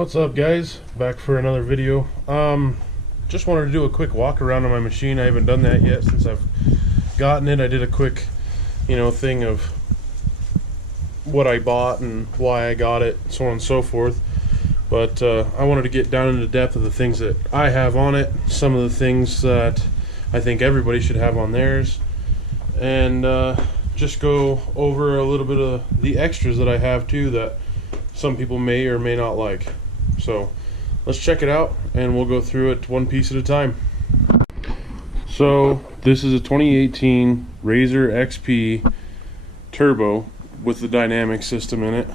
What's up, guys? Back for another video. Just wanted to do a quick walk around on my machine. I haven't done that yet since I've gotten it. I did a quick, thing of what I bought and why I got it, so on and so forth. But I wanted to get down into depth of the things that I have on it, some of the things that I think everybody should have on theirs, and just go over a little bit of the extras that I have too that some people may or may not like. So let's check it out and we'll go through it one piece at a time. So this is a 2018 Razor XP Turbo with the Dynamix system in it.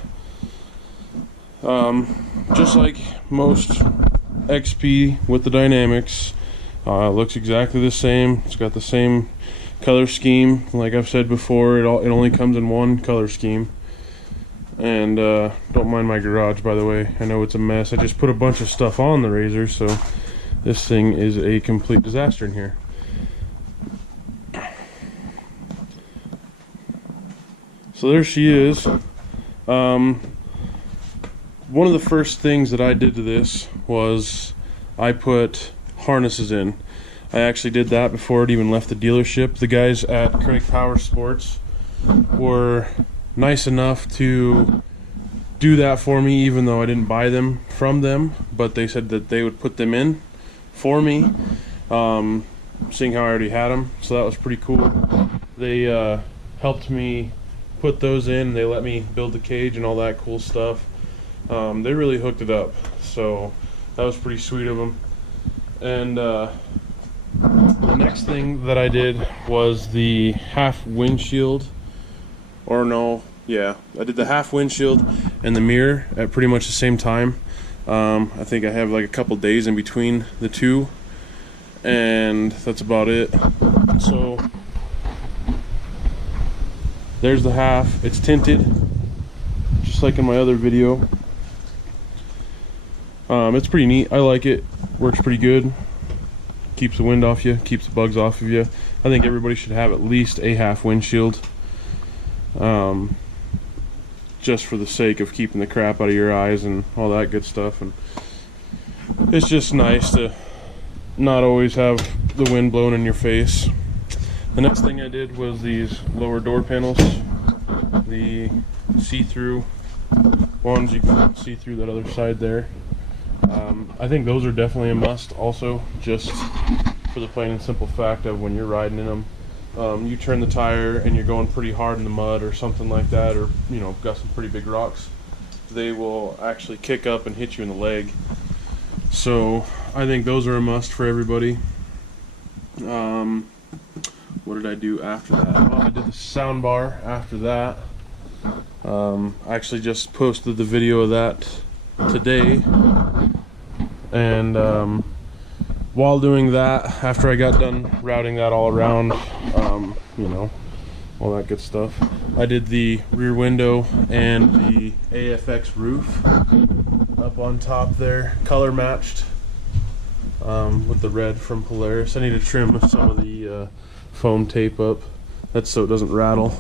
Just like most XP with the Dynamix, looks exactly the same. It's got the same color scheme. Like I've said before, it only comes in one color scheme. And don't mind my garage, by the way. I know it's a mess. I just put a bunch of stuff on the Razor, so this thing is a complete disaster in here. So there she is. One of the first things that I did to this was I put harnesses in. I actually did that before it even left the dealership. The guys at Craig Power Sports were nice enough to do that for me, even though I didn't buy them from them, but they said that they would put them in for me, seeing how I already had them, so that was pretty cool. They helped me put those in. They let me build the cage and all that cool stuff. They really hooked it up, so that was pretty sweet of them. And the next thing that I did was the half windshield. Or no, yeah, I did the half windshield and the mirror at pretty much the same time. I think I have like a couple days in between the two, and that's about it. So there's the half. It's tinted, just like in my other video. It's pretty neat. I like it. Works pretty good. Keeps the wind off you, keeps the bugs off of you. I think everybody should have at least a half windshield. Just for the sake of keeping the crap out of your eyes and all that good stuff. And it's just nice to not always have the wind blowing in your face. The next thing I did was these lower door panels, the see-through ones. You can see through that other side there. I think those are definitely a must also, just for the plain and simple fact of when you're riding in them. You turn the tire and you're going pretty hard in the mud or something like that, or got some pretty big rocks, they will actually kick up and hit you in the leg. So I think those are a must for everybody. What did I do after that? Well, I did the sound bar after that. I actually just posted the video of that today, and while doing that, after I got done routing that all around, all that good stuff, I did the rear window and the AFX roof up on top there, color matched, with the red from Polaris. I need to trim some of the foam tape up, that's so it doesn't rattle.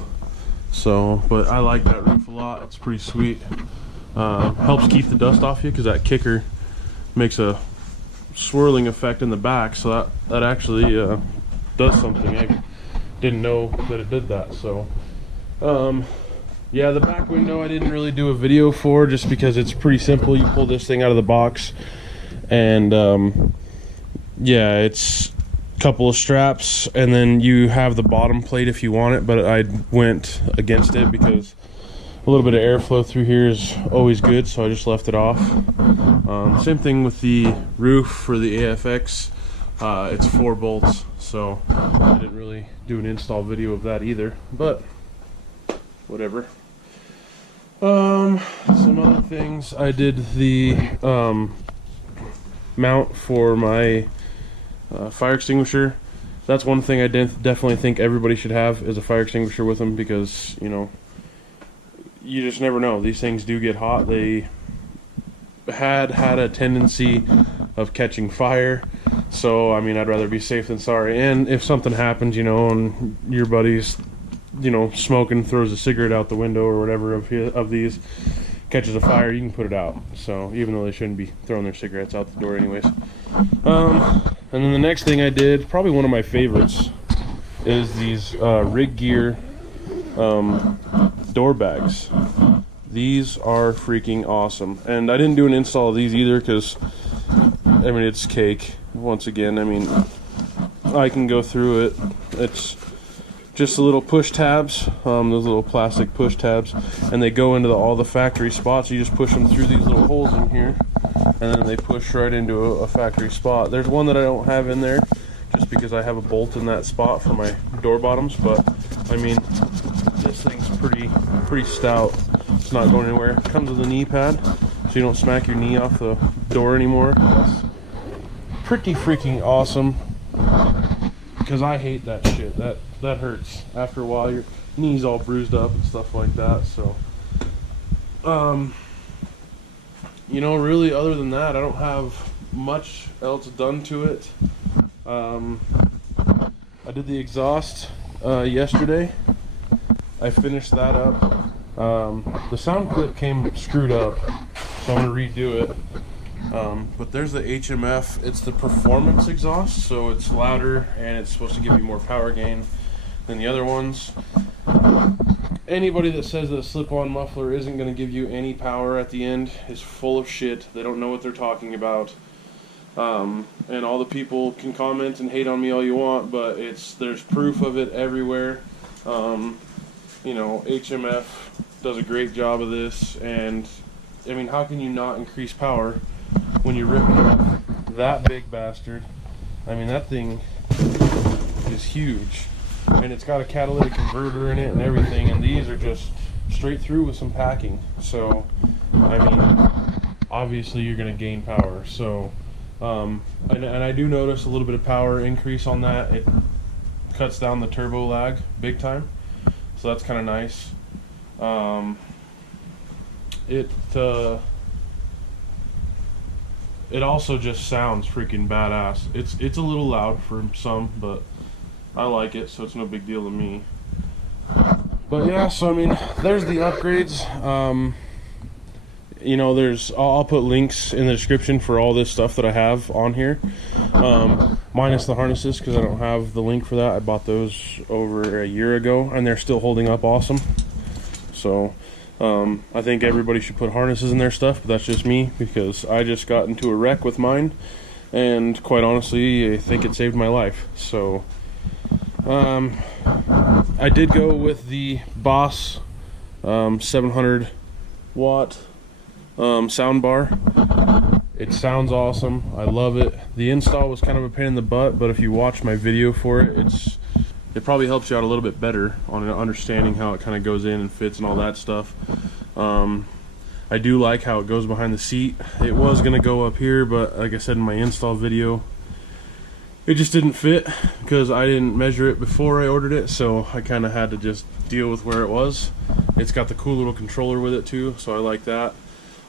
So, but I like that roof a lot. It's pretty sweet. Helps keep the dust off you, because that kicker makes a swirling effect in the back, so that actually does something. I didn't know that it did that. So yeah, the back window I didn't really do a video for, just because it's pretty simple. You pull this thing out of the box, and yeah, it's a couple of straps, and then you have the bottom plate if you want it, but I went against it because a little bit of airflow through here is always good, so I just left it off. Same thing with the roof for the AFX. It's 4 bolts, so I didn't really do an install video of that either, but whatever. Some other things, I did the mount for my fire extinguisher. That's one thing I definitely think everybody should have, is a fire extinguisher with them, because you just never know. These things do get hot. They had a tendency of catching fire, so I mean, I'd rather be safe than sorry. And if something happens, and your buddy's smoking, throws a cigarette out the window or whatever of these, catches a fire, you can put it out. So even though they shouldn't be throwing their cigarettes out the door anyways. And then the next thing I did, probably one of my favorites, is these rig gear door bags. These are freaking awesome. And I didn't do an install of these either because, I mean, it's cake. Once again, I mean, I can go through it. It's just the little push tabs, those little plastic push tabs, and they go into all the factory spots. You just push them through these little holes in here, and then they push right into a factory spot. There's one that I don't have in there just because I have a bolt in that spot for my door bottoms, but I mean, this thing's pretty stout. It's not going anywhere. It comes with a knee pad, so you don't smack your knee off the door anymore. That's pretty freaking awesome, because I hate that shit. That hurts after a while. Your knees all bruised up and stuff like that. So you know, really, other than that, I don't have much else done to it. I did the exhaust yesterday. I finished that up. The sound clip came screwed up, so I'm gonna redo it. But there's the HMF. It's the performance exhaust, so it's louder and it's supposed to give you more power gain than the other ones. Anybody that says that a slip-on muffler isn't going to give you any power at the end is full of shit. They don't know what they're talking about. And all the people can comment and hate on me all you want, but there's proof of it everywhere. You know, HMF does a great job of this, and I mean, how can you not increase power when you're ripping off that big bastard? I mean, that thing is huge, and it's got a catalytic converter in it and everything, and these are just straight through with some packing. So I mean, obviously you're going to gain power. So and I do notice a little bit of power increase on that. It cuts down the turbo lag big time, so that's kind of nice. It also just sounds freaking badass. It's a little loud for some, but I like it, so it's no big deal to me. But yeah, so I mean, there's the upgrades. You know, I'll put links in the description for all this stuff that I have on here, minus the harnesses, because I don't have the link for that. I bought those over a year ago, and they're still holding up awesome. So I think everybody should put harnesses in their stuff, but that's just me, because I just got into a wreck with mine, and quite honestly, I think it saved my life. So I did go with the Boss 700 watt sound bar. It sounds awesome. I love it. The install was kind of a pain in the butt, but if you watch my video for it, it probably helps you out a little bit better on understanding how it kind of goes in and fits and all that stuff. I do like how it goes behind the seat. It was going to go up here, but like I said in my install video, it just didn't fit because I didn't measure it before I ordered it, so I kind of had to just deal with where it was. It's got the cool little controller with it too, so I like that.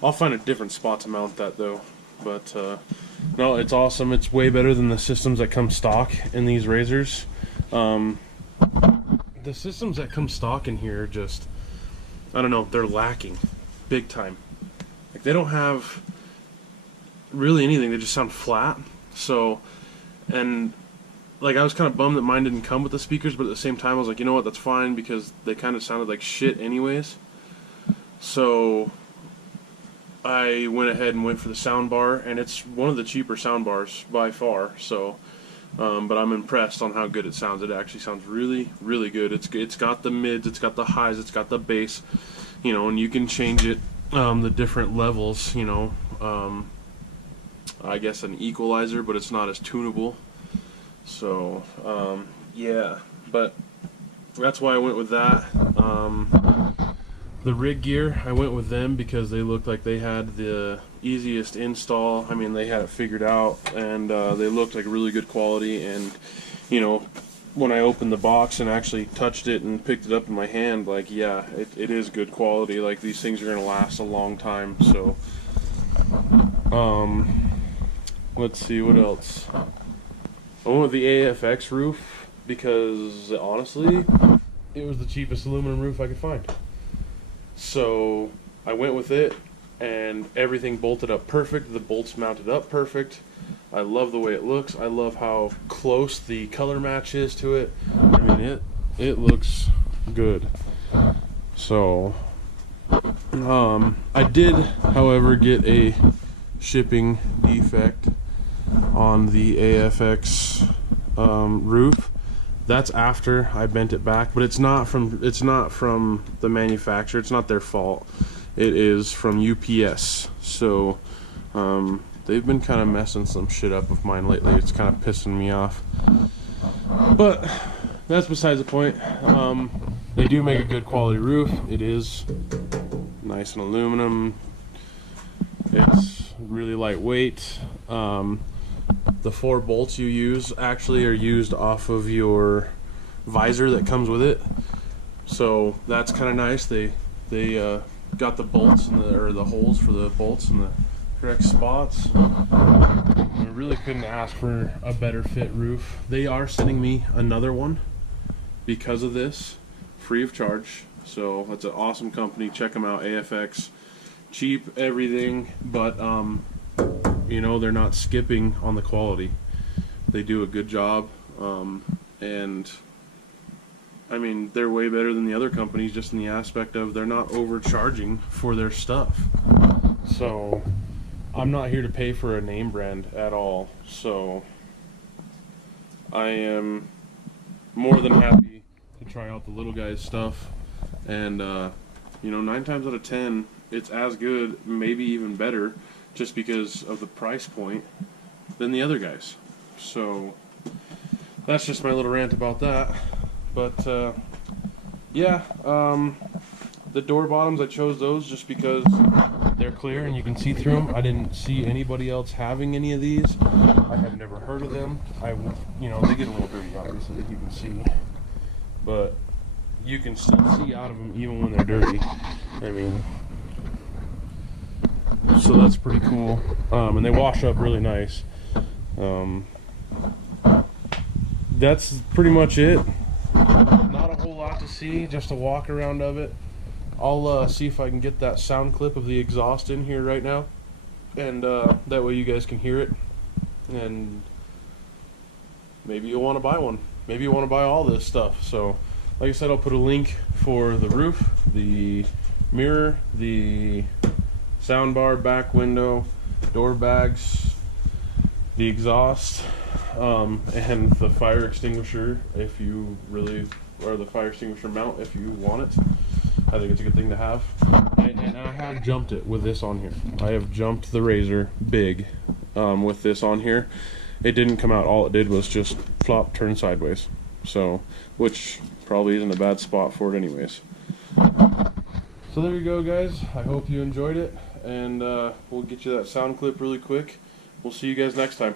I'll find a different spot to mount that though. But no, it's awesome. It's way better than the systems that come stock in these razors. The systems that come stock in here are just, I don't know, they're lacking big time. Like, they don't have really anything. They just sound flat. So, and like, I was kind of bummed that mine didn't come with the speakers, but at the same time I was like, you know what, that's fine, because they kind of sounded like shit anyways. So I went ahead and went for the sound bar, and it's one of the cheaper sound bars by far. So but I'm impressed on how good it sounds. It actually sounds really, really good. It's got the mids, it's got the highs, it's got the bass, you know, and you can change it, the different levels, you know. I guess an equalizer, but it's not as tunable. So yeah, but that's why I went with that. The rig gear, I went with them because they looked like they had the easiest install. I mean, they had it figured out, and they looked like really good quality. And you know, when I opened the box and actually touched it and picked it up in my hand, like, yeah, it is good quality. Like, these things are gonna last a long time. So let's see what else. I went with the AFX roof because honestly, it was the cheapest aluminum roof I could find. So I went with it, and everything bolted up perfect. The bolts mounted up perfect. I love the way it looks. I love how close the color match is to it. I mean, it looks good. So, I did, however, get a shipping defect on the AFX roof. That's after I bent it back, but it's not from the manufacturer. It's not their fault. It is from UPS. So they've been kind of messing some shit up with mine lately. It's kind of pissing me off. But that's besides the point. They do make a good quality roof. It is nice and aluminum. It's really lightweight. The 4 bolts you use actually are used off of your visor that comes with it, so that's kind of nice. They got the bolts or the holes for the bolts in the correct spots. I really couldn't ask for a better fit roof. They are sending me another one because of this, free of charge. So that's an awesome company. Check them out, AFX. Cheap, everything, but you know, they're not skipping on the quality. They do a good job, and I mean, they're way better than the other companies just in the aspect of they're not overcharging for their stuff. So I'm not here to pay for a name brand at all, so I am more than happy to try out the little guy's stuff, and you know, 9 times out of 10 it's as good, maybe even better, just because of the price point than the other guys. So that's just my little rant about that. But yeah, the door bottoms, I chose those just because they're clear and you can see through them. I didn't see anybody else having any of these. I have never heard of them. You know, they get a little dirty, obviously, you can see, but you can still see out of them even when they're dirty. I mean, so that's pretty cool, and they wash up really nice. That's pretty much it. Not a whole lot to see, just a walk around of it. I'll see if I can get that sound clip of the exhaust in here right now, and that way you guys can hear it, and maybe you'll want to buy one. Maybe you want to buy all this stuff. So like I said, I'll put a link for the roof, the mirror, the soundbar, back window, door bags, the exhaust, and the fire extinguisher if you really, or the fire extinguisher mount if you want it. I think it's a good thing to have. And I have jumped it with this on here. I have jumped the Razor big with this on here. It didn't come out. All it did was just flop, turn sideways. So, which probably isn't a bad spot for it anyways. So there you go, guys. I hope you enjoyed it, and we'll get you that sound clip really quick. We'll see you guys next time.